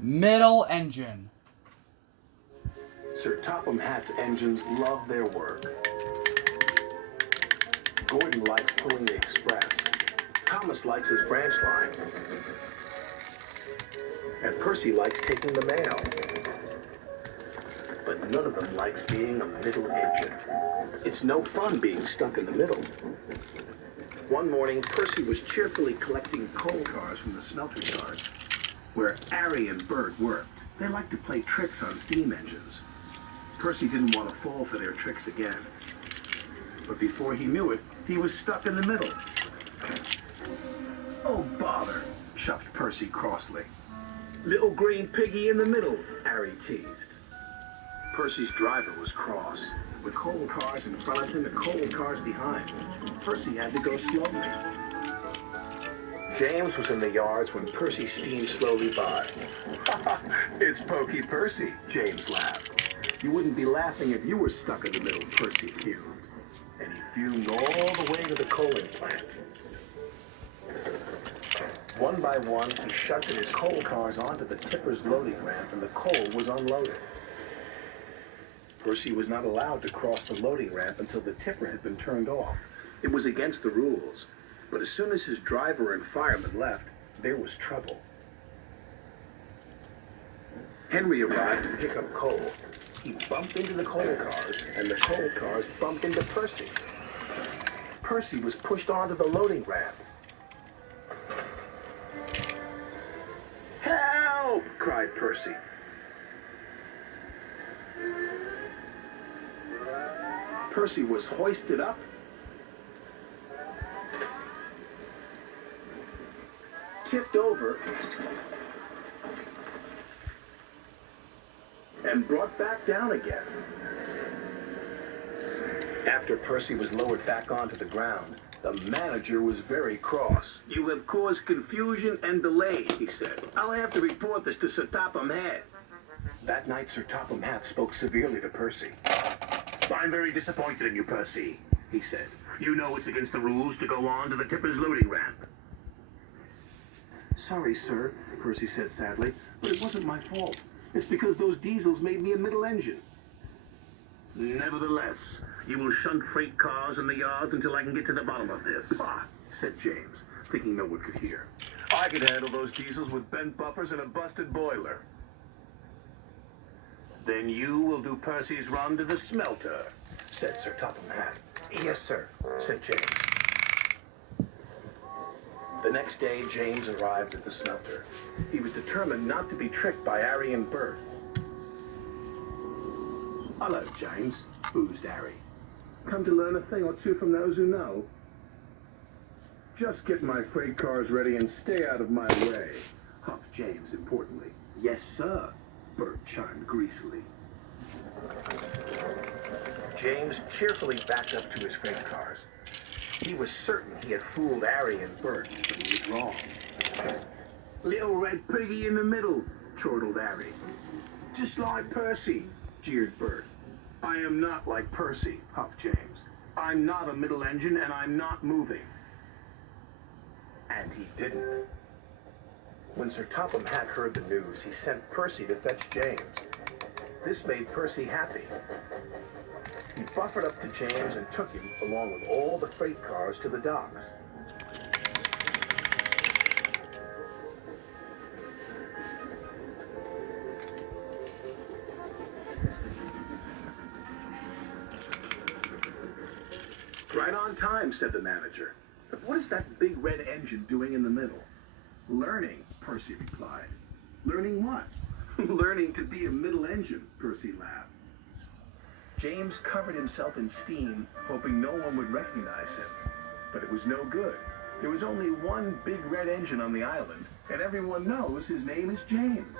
Middle engine. Sir Topham Hatt's engines love their work. Gordon likes pulling the express. Thomas likes his branch line. And Percy likes taking the mail. But none of them likes being a middle engine. It's no fun being stuck in the middle. One morning, Percy was cheerfully collecting coal cars from the smelter yard, where Harry and Bert worked. They liked to play tricks on steam engines. Percy didn't want to fall for their tricks again. But before he knew it, he was stuck in the middle. "Oh, bother," shuffled Percy crossly. "Little green piggy in the middle," Harry teased. Percy's driver was cross. With coal cars in front of him and coal cars behind, Percy had to go slowly. James was in the yards when Percy steamed slowly by. "It's Pokey Percy," James laughed. "You wouldn't be laughing if you were stuck in the middle," Percy fumed. And he fumed all the way to the coaling plant. One by one, he shunted his coal cars onto the tipper's loading ramp, and the coal was unloaded. Percy was not allowed to cross the loading ramp until the tipper had been turned off. It was against the rules. But as soon as his driver and fireman left, there was trouble. Henry arrived to pick up coal. He bumped into the coal cars, and the coal cars bumped into Percy. Percy was pushed onto the loading ramp. "Help!" cried Percy. Percy was hoisted up, tipped over, and brought back down again. After Percy was lowered back onto the ground, the manager was very cross. "You have caused confusion and delay," he said. "I'll have to report this to Sir Topham Hatt." That night, Sir Topham Hatt spoke severely to Percy. "I'm very disappointed in you, Percy," he said. "You know it's against the rules to go on to the tipper's loading ramp." "Sorry, sir," Percy said sadly, "but it wasn't my fault. It's because those diesels made me a middle engine." "Nevertheless, you will shunt freight cars in the yards until I can get to the bottom of this." "Bah," said James, thinking no one could hear. "I could handle those diesels with bent buffers and a busted boiler." "Then you will do Percy's run to the smelter," said Sir Topham Hatt. "Yes, sir," said James. The next day, James arrived at the smelter. He was determined not to be tricked by Harry and Bert. "Hello, James," oozed Harry. "Come to learn a thing or two from those who know?" "Just get my freight cars ready and stay out of my way," huffed James importantly. "Yes, sir," Bert chimed greasily. James cheerfully backed up to his freight cars. He was certain he had fooled Harry and Bert, but he was wrong. "Little red piggy in the middle," chortled Harry. "Just like Percy," jeered Bert. "I am not like Percy," huffed James. "I'm not a middle engine, and I'm not moving." And he didn't. When Sir Topham Hatt heard the news, he sent Percy to fetch James. This made Percy happy. He buffered up to James and took him, along with all the freight cars, to the docks. "Right on time," said the manager. "But what is that big red engine doing in the middle?" "Learning," Percy replied. "Learning what?" "Learning to be a middle engine," Percy laughed. James covered himself in steam, hoping no one would recognize him. But it was no good. There was only one big red engine on the island, and everyone knows his name is James.